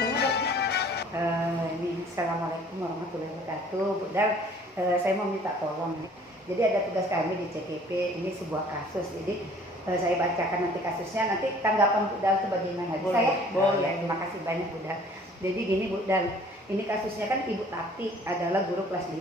Ini Assalamualaikum warahmatullahi wabarakatuh. Bu Dal, saya mau minta tolong. Jadi ada tugas kami di CTP, ini sebuah kasus. Jadi saya bacakan nanti kasusnya, nanti tanggapan Bu Dal itu bagaimana? Boleh. Boleh. Terima kasih banyak Bu Dal. Jadi gini Bu Dal, ini kasusnya kan Ibu Tati adalah guru kelas 5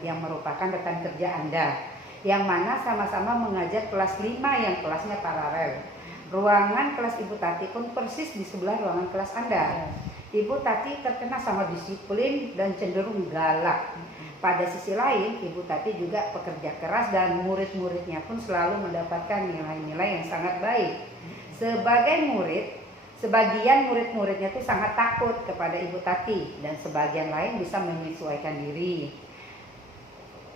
yang merupakan rekan kerja Anda, yang mana sama-sama mengajar kelas 5 yang kelasnya paralel. Ruangan kelas Ibu Tati pun persis di sebelah ruangan kelas Anda. Ibu Tati terkenal sama disiplin dan cenderung galak. Pada sisi lain, Ibu Tati juga pekerja keras dan murid-muridnya pun selalu mendapatkan nilai-nilai yang sangat baik. Sebagai murid, sebagian murid-muridnya tuh sangat takut kepada Ibu Tati dan sebagian lain bisa menyesuaikan diri.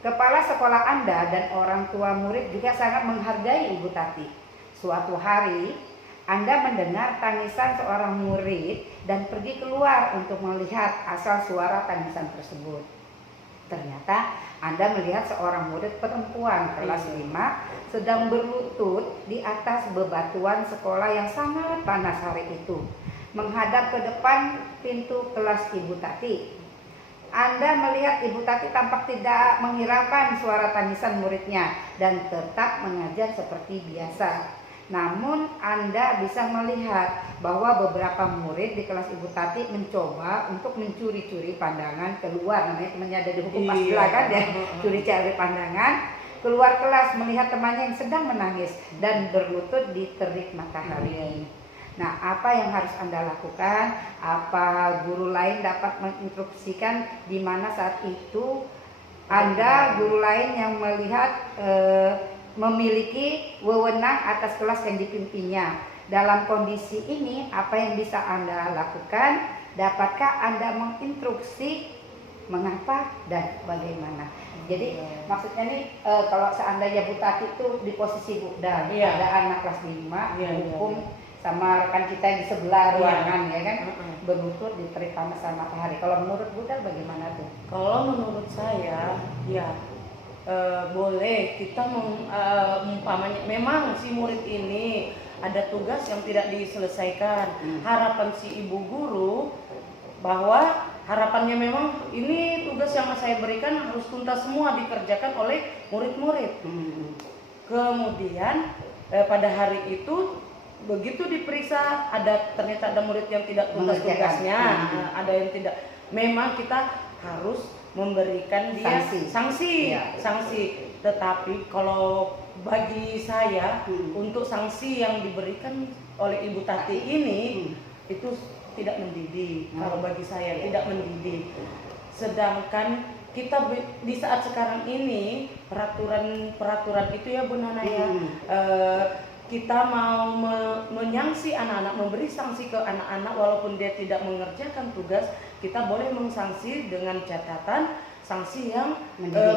Kepala sekolah Anda dan orang tua murid juga sangat menghargai Ibu Tati. Suatu hari, Anda mendengar tangisan seorang murid dan pergi keluar untuk melihat asal suara tangisan tersebut. Ternyata Anda melihat seorang murid perempuan kelas 5 sedang berlutut di atas bebatuan sekolah yang sangat panas hari itu, menghadap ke depan pintu kelas Ibu Tati. Anda melihat Ibu Tati tampak tidak menghiraukan suara tangisan muridnya dan tetap mengajar seperti biasa. Namun Anda bisa melihat bahwa beberapa murid di kelas Ibu Tati mencoba untuk mencuri-curi pandangan keluar. Namanya temannya ada di hukum pas kan ya, curi-curi pandangan keluar kelas melihat temannya yang sedang menangis dan berlutut di terik matahari. Nah, apa yang harus Anda lakukan? Apa guru lain dapat menginstruksikan di mana saat itu Anda guru lain yang melihat memiliki wewenang atas kelas yang dipimpinnya. Dalam kondisi ini, apa yang bisa Anda lakukan? Dapatkah Anda menginstruksi mengapa dan bagaimana? Jadi maksudnya nih kalau seandainya Bu Tati itu di posisi Bu Dal, ada anak kelas 5 hukum sama rekan kita yang di sebelah ruangan ya kan, berlutut di terik panas sama matahari. Kalau menurut Bu Dal bagaimana tuh? Kalau menurut saya, ya boleh kita umpamanya memang si murid ini ada tugas yang tidak diselesaikan. Harapan si ibu guru bahwa harapannya memang ini tugas yang saya berikan harus tuntas semua dikerjakan oleh murid-murid. Kemudian pada hari itu begitu diperiksa ternyata ada murid yang tidak tuntas tugasnya, ada yang tidak. Memang kita harus memberikan dia sanksi. Tetapi kalau bagi saya untuk sanksi yang diberikan oleh Ibu Tati ini itu tidak mendidik. Kalau bagi saya tidak mendidik. Sedangkan kita di saat sekarang ini peraturan itu ya Bu Nana ya, kita mau menyangsi anak-anak, memberi sanksi ke anak-anak walaupun dia tidak mengerjakan tugas, kita boleh mengsanksi dengan catatan sanksi yang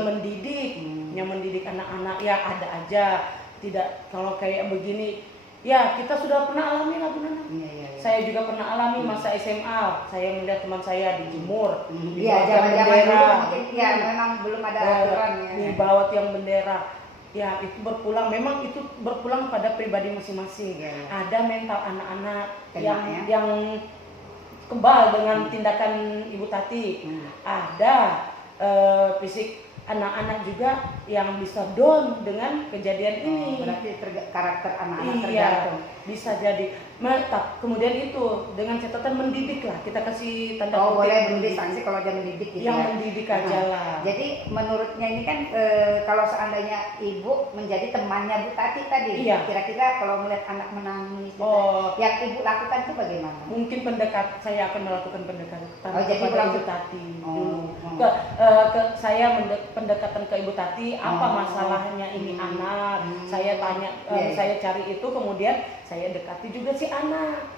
mendidik, yang mendidik anak-anak. Ya ada aja, tidak kalau kayak begini. Ya kita sudah pernah alami lah Bu Nana. Saya juga pernah alami masa SMA. Saya melihat teman saya dijemur, Iya, zaman-zaman dulu mungkin ya memang belum ada aturannya. Di bawah tiang bendera. Ya itu memang itu berpulang pada pribadi masing-masing. Ada mental anak-anak yang kebal dengan tindakan Ibu Tati. Ada fisik anak-anak juga yang bisa down dengan kejadian ini. Berarti karakter anak-anak tergantung. Bisa jadi. Kemudian itu dengan catatan mendidik lah, kita kasih tanda kutip. Boleh memberi sanksi kalau dia mendidik gitu yang mendidik aja lah. Jadi menurutnya ini kan kalau seandainya ibu menjadi temannya Bu Tati tadi, kira-kira kalau melihat anak menangis yang ibu lakukan itu bagaimana? Mungkin saya akan melakukan pendekatan jadi kepada Ibu Tati dulu. Saya pendekatan ke Ibu Tati, apa masalahnya ini anak? Saya tanya, saya cari itu, kemudian saya dekati juga si anak.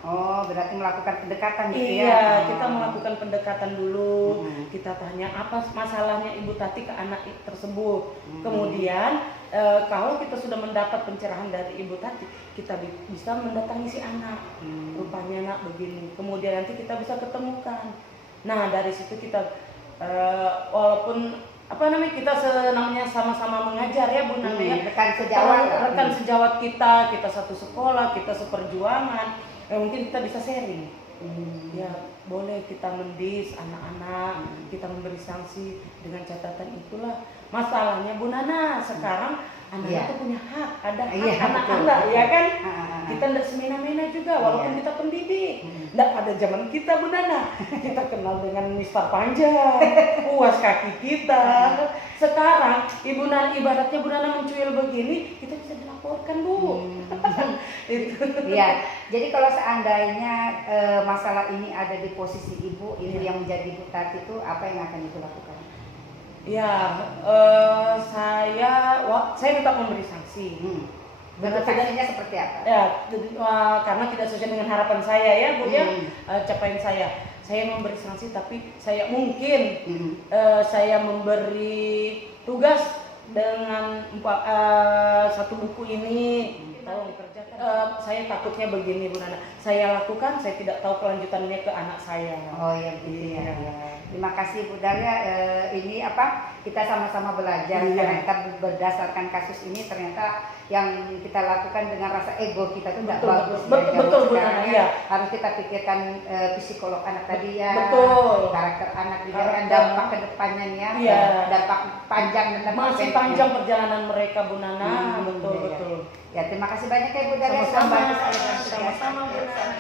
Berarti melakukan pendekatan gitu ya? Iya, kita melakukan pendekatan dulu. Kita tanya apa masalahnya Ibu Tati ke anak tersebut. Kemudian kalau kita sudah mendapat pencerahan dari Ibu Tati, kita bisa mendatangi si anak. Rupanya nak begini. Kemudian nanti kita bisa ketemukan. Nah dari situ kita walaupun kita namanya sama-sama mengajar ya Bu Nana ya, rekan sejawat kita satu sekolah, kita seperjuangan, mungkin kita bisa sharing Ya boleh kita mendis anak-anak, kita memberi sanksi dengan catatan itulah. Masalahnya Bu Nana, sekarang anak-anak tuh punya hak, ada hak anak-anak, ya kan? Kita tidak semena-mena juga, walaupun kita pendidik. Tidak pada zaman kita Bu Nana, kita kenal dengan mistar panjang, puas kaki kita. Sekarang Ibu Nana, ibaratnya Bu Nana mencuil begini, kita bisa dilaporkan Bu. Itu. Iya, jadi kalau seandainya masalah ini ada di posisi Ibu yang menjadi Bu Tati itu, apa yang akan Ibu lakukan? Ya, saya tetap memberi sanksi. Bentuk sanksinya seperti apa? Ya, karena tidak sesuai dengan harapan saya ya Bu ya, capaian saya memberi sanksi, tapi saya mungkin saya memberi tugas dengan satu buku ini. Tolong kerjakan. Saya takutnya begini Bu Nana, saya lakukan, saya tidak tahu kelanjutannya ke anak saya. Oh ya begitu ya. Terima kasih Bu Dahlia. Ini kita sama-sama belajar ternyata berdasarkan kasus ini, ternyata yang kita lakukan dengan rasa ego kita itu tidak bagus. Betul Bu Nana. Ya. Harus kita pikirkan psikolog anak tadi ya. Betul. Karakter anak juga kan dampak kedepannya ya. Iya. Dampak panjang dan masih panjang perjalanan mereka Bu Nana. Betul. Ya, terima kasih banyak ya Bu Dahlia. Sama-sama Bu Nana.